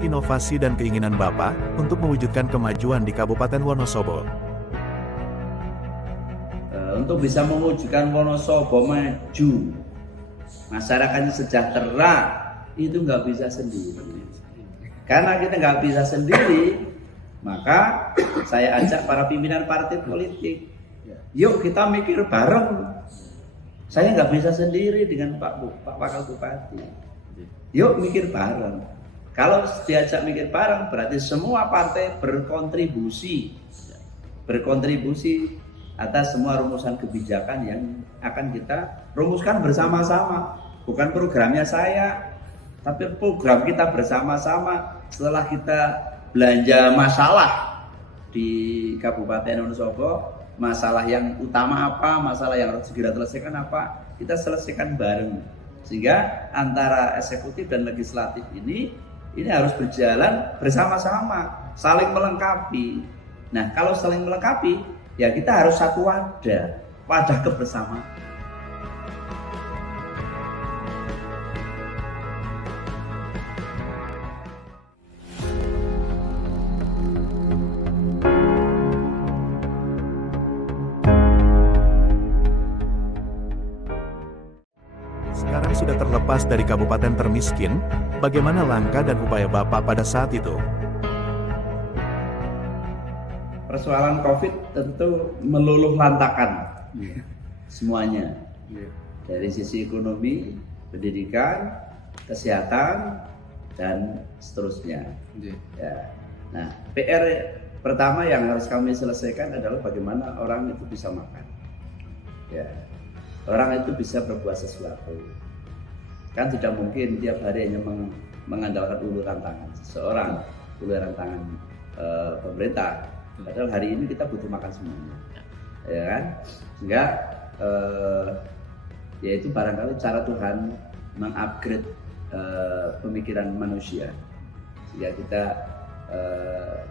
inovasi dan keinginan Bapak untuk mewujudkan kemajuan di Kabupaten Wonosobo? Untuk bisa mewujudkan Wonosobo maju, masyarakatnya sejahtera, itu nggak bisa sendiri. Karena kita nggak bisa sendiri, maka saya ajak para pimpinan partai politik, yuk kita mikir bareng. Saya nggak bisa sendiri dengan Pak Wakil Bupati. Yuk mikir bareng. Kalau diajak mikir bareng, berarti semua partai berkontribusi atas semua rumusan kebijakan yang akan kita rumuskan bersama-sama. Bukan programnya saya, tapi program kita bersama-sama. Setelah kita belanja masalah di Kabupaten Wonosobo, masalah yang utama apa, masalah yang harus segera selesaikan apa, kita selesaikan bareng. Sehingga antara eksekutif dan legislatif ini harus berjalan bersama-sama, saling melengkapi. Nah, kalau saling melengkapi, ya kita harus satu wadah kebersamaan. Sekarang sudah terlepas dari kabupaten termiskin, bagaimana langkah dan upaya Bapak pada saat itu? Persoalan COVID tentu meluluh lantakan semuanya, dari sisi ekonomi, pendidikan, kesehatan, dan seterusnya. Ya. Nah, PR pertama yang harus kami selesaikan adalah bagaimana orang itu bisa makan. Ya. Orang itu bisa berbuat sesuatu. Kan tidak mungkin tiap hari hanya mengandalkan uluran tangan seseorang, uluran tangan pemerintah. Padahal hari ini kita butuh makan semuanya, ya kan? Sehingga yaitu barangkali cara Tuhan mengupgrade pemikiran manusia, sehingga kita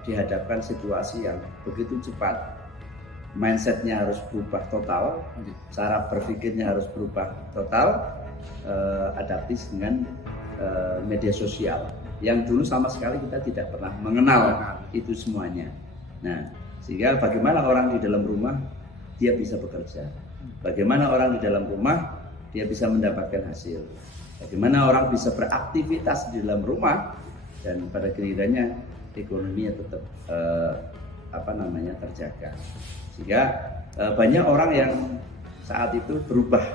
dihadapkan situasi yang begitu cepat, mindsetnya harus berubah total, cara berpikirnya harus berubah total, adaptif dengan media sosial yang dulu sama sekali kita tidak pernah mengenal itu semuanya. Nah, sehingga bagaimana orang di dalam rumah dia bisa bekerja, bagaimana orang di dalam rumah dia bisa mendapatkan hasil, bagaimana orang bisa beraktivitas di dalam rumah dan pada gilirannya ekonominya tetap terjaga. Sehingga banyak orang yang saat itu berubah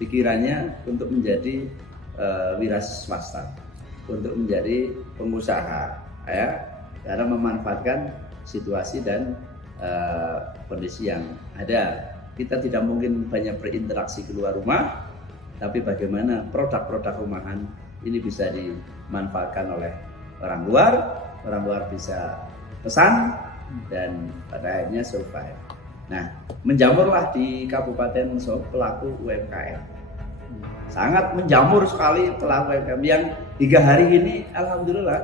pikirannya untuk menjadi wira swasta, untuk menjadi pengusaha, ya. Karena memanfaatkan situasi dan kondisi yang ada. Kita tidak mungkin banyak berinteraksi keluar rumah, tapi bagaimana produk-produk rumahan ini bisa dimanfaatkan oleh orang luar bisa pesan dan pada akhirnya survive. Nah, menjamurlah di Kabupaten Wonosobo pelaku UMKM. Sangat menjamur sekali pelaku UMKM yang hingga hari ini alhamdulillah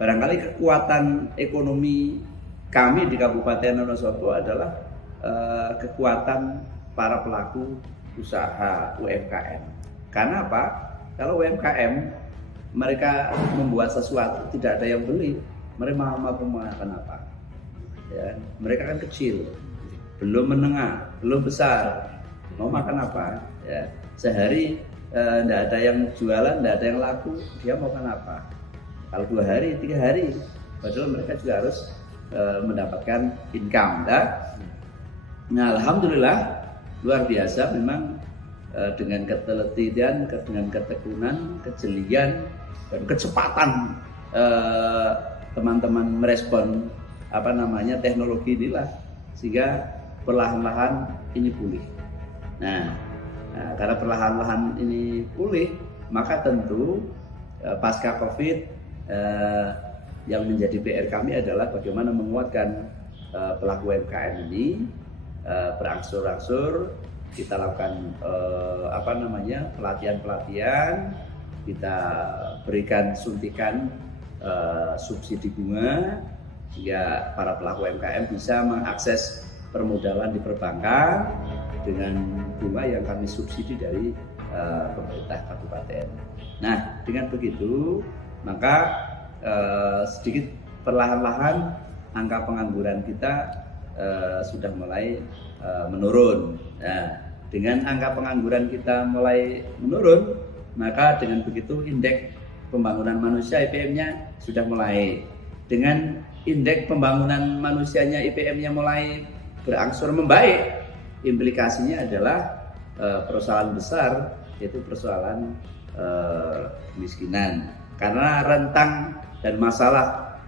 barangkali kekuatan ekonomi kami di Kabupaten Wonosobo adalah kekuatan para pelaku usaha UMKM. Karena apa? Kalau UMKM mereka membuat sesuatu tidak ada yang beli, mereka mampu makan apa? Ya, mereka kan kecil, belum menengah, belum besar, mau makan apa? Ya, sehari tidak ada yang jualan, tidak ada yang laku, dia mau makan apa? Kalau 2 hari, 3 hari, padahal mereka juga harus mendapatkan income. Nah, alhamdulillah luar biasa memang dengan ketelitian, dengan ketekunan, kejelian dan kecepatan teman-teman merespon teknologi inilah sehingga perlahan-lahan ini pulih. Nah, karena perlahan-lahan ini pulih, maka tentu pasca COVID yang menjadi PR kami adalah bagaimana menguatkan pelaku UMKM ini berangsur-angsur kita lakukan pelatihan-pelatihan, kita berikan suntikan subsidi bunga sehingga para pelaku UMKM bisa mengakses permodalan di perbankan dengan bunga yang kami subsidi dari pemerintah kabupaten. Nah, dengan begitu maka sedikit perlahan-lahan angka pengangguran kita sudah mulai menurun. Nah, dengan angka pengangguran kita mulai menurun, maka dengan begitu indeks pembangunan manusia IPM-nya sudah mulai. Dengan indeks pembangunan manusianya IPM-nya mulai berangsur membaik, implikasinya adalah persoalan besar, yaitu persoalan kemiskinan. Karena rentang dan masalah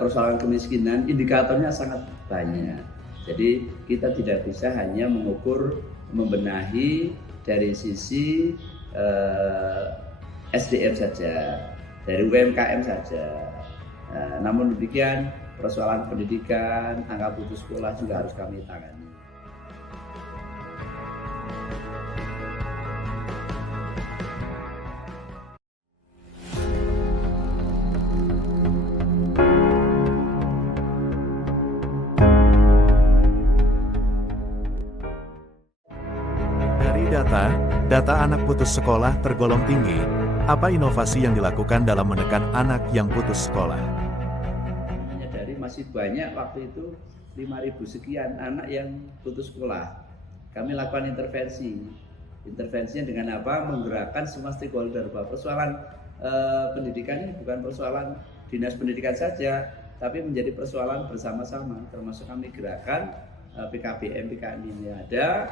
persoalan kemiskinan indikatornya sangat banyak. Jadi kita tidak bisa hanya mengukur, membenahi dari sisi SDM saja, dari UMKM saja. Namun demikian persoalan pendidikan, angka putus sekolah juga harus kami tangani. Dari data anak putus sekolah tergolong tinggi. Apa inovasi yang dilakukan dalam menekan anak yang putus sekolah? Menyadari masih banyak waktu itu 5.000 sekian anak yang putus sekolah. Kami lakukan intervensi. Intervensinya dengan apa? Menggerakkan semua stakeholder. Bahwa persoalan pendidikan ini bukan persoalan dinas pendidikan saja, tapi menjadi persoalan bersama-sama. Termasuk kami gerakan PKBM ini ada.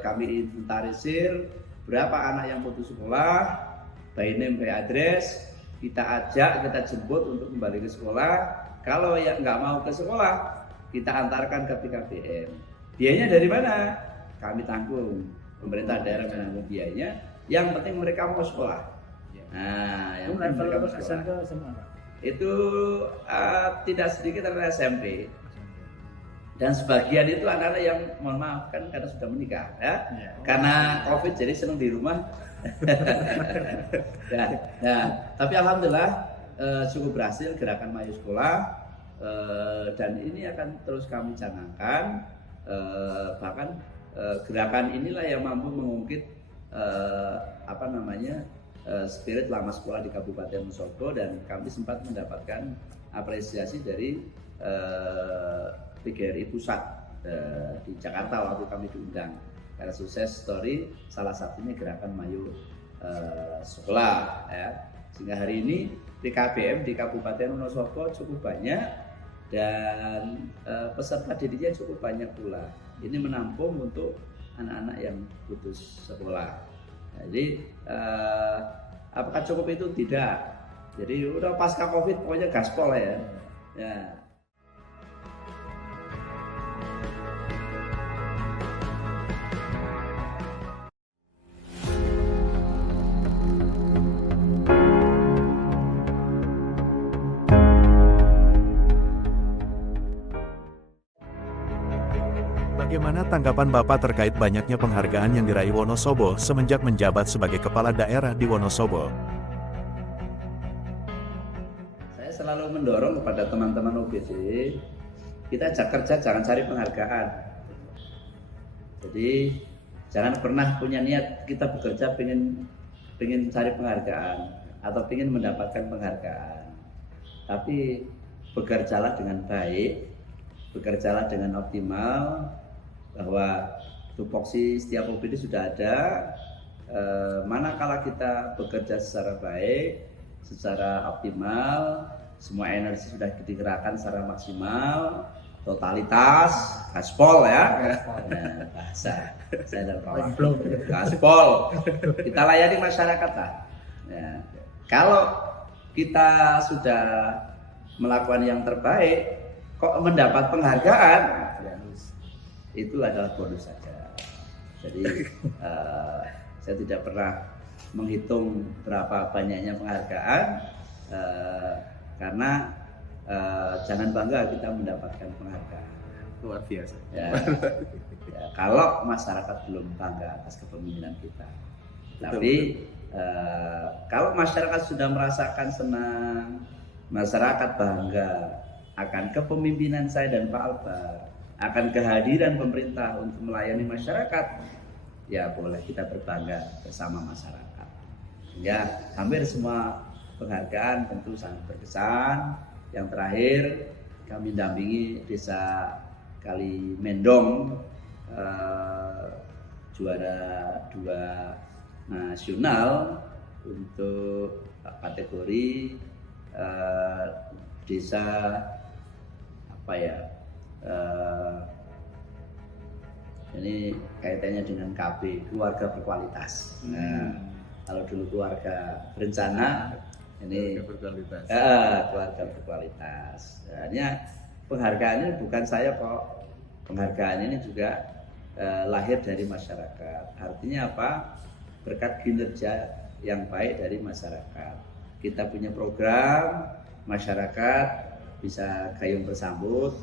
Kami inventarisir berapa anak yang putus sekolah, by name by address, kita ajak, kita jemput untuk kembali ke sekolah. Kalau yang nggak mau ke sekolah, kita antarkan ke PKBM. Biayanya dari mana? Kami tanggung, pemerintah daerah menanggung biayanya. Yang penting mereka mau sekolah. Nah, yang penting mereka mau sekolah. Itu tidak sedikit anak SMP. Dan sebagian itu anak-anak yang mohon maaf kan karena sudah menikah ya. Karena COVID jadi senang di rumah. Nah, tapi alhamdulillah cukup berhasil gerakan Mayu Sekolah, dan ini akan terus kami canangkan, bahkan gerakan inilah yang mampu mengungkit spirit lama sekolah di Kabupaten Wonosobo, dan kami sempat mendapatkan apresiasi dari PGRI Pusat di Jakarta waktu kami diundang karena sukses story, salah satunya gerakan Mayu Sekolah ya. Sehingga hari ini PKBM di Kabupaten Wonosobo cukup banyak dan peserta didiknya cukup banyak pula. Ini menampung untuk anak-anak yang putus sekolah. Jadi apakah cukup itu? Tidak. Jadi udah pasca COVID pokoknya gaspol ya. Bagaimana tanggapan Bapak terkait banyaknya penghargaan yang diraih Wonosobo semenjak menjabat sebagai kepala daerah di Wonosobo? Saya selalu mendorong kepada teman-teman OBD, kita ajak kerja, jangan cari penghargaan. Jadi jangan pernah punya niat kita bekerja pengen cari penghargaan atau pengen mendapatkan penghargaan. Tapi bekerjalah dengan baik, bekerjalah dengan optimal, bahwa tupoksi setiap OBD sudah ada. Manakala kita bekerja secara baik, secara optimal, semua energi sudah digerakkan secara maksimal, totalitas, gaspol ya. Nah, bahasa saya dan kawan. Gaspol. Kita layani masyarakat lah. Ya. Kalau kita sudah melakukan yang terbaik, kok mendapat penghargaan, itu adalah bonus saja. Jadi saya tidak pernah menghitung berapa banyaknya penghargaan, karena jangan bangga kita mendapatkan penghargaan. Luar biasa. Ya, kalau masyarakat belum bangga atas kepemimpinan kita, tapi kalau masyarakat sudah merasakan senang, masyarakat bangga akan kepemimpinan saya dan Pak Albar, akan kehadiran pemerintah untuk melayani masyarakat, ya boleh kita berbangga bersama masyarakat. Ya, hampir semua penghargaan tentu sangat berkesan. Yang terakhir kami dampingi Desa Kalimendong juara 2 nasional untuk kategori desa apa ya, ini kaitannya dengan KB, keluarga berkualitas. Nah, kalau dulu keluarga berencana, ini keluarga berkualitas. Nah, penghargaan bukan saya kok, penghargaan ini juga lahir dari masyarakat. Artinya apa? Berkat kinerja yang baik dari masyarakat. Kita punya program, masyarakat bisa gayung bersambut,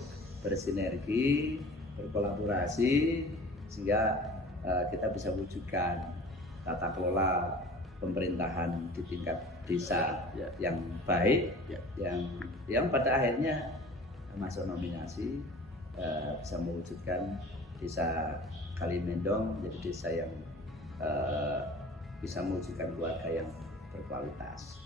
bersinergi, berkolaborasi, sehingga kita bisa wujudkan tata kelola pemerintahan di tingkat desa yang baik, yang pada akhirnya masuk nominasi, bisa mewujudkan Desa Kalimendong menjadi desa yang bisa mewujudkan keluarga yang berkualitas.